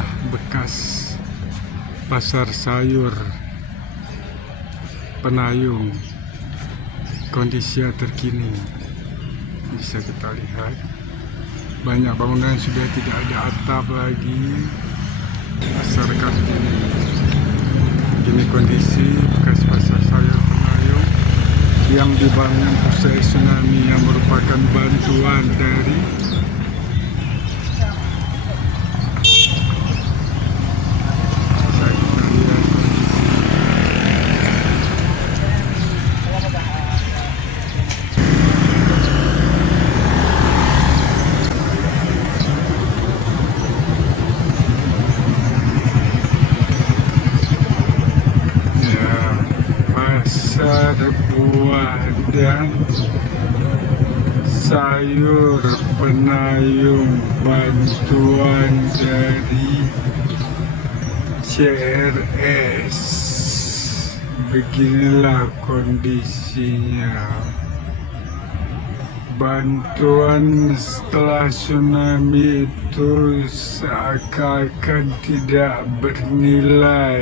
Inilah bekas pasar sayur Penayung. Kondisi terkini bisa kita lihat, banyak bangunan sudah tidak ada atap lagi. Masyarakat ini kondisi bekas pasar sayur Penayung yang dibangun usai tsunami, yang merupakan bantuan dari pasar buah dan sayur Penayung, bantuan dari CRS. Beginilah kondisinya. Bantuan setelah tsunami itu seakan-akan tidak bernilai.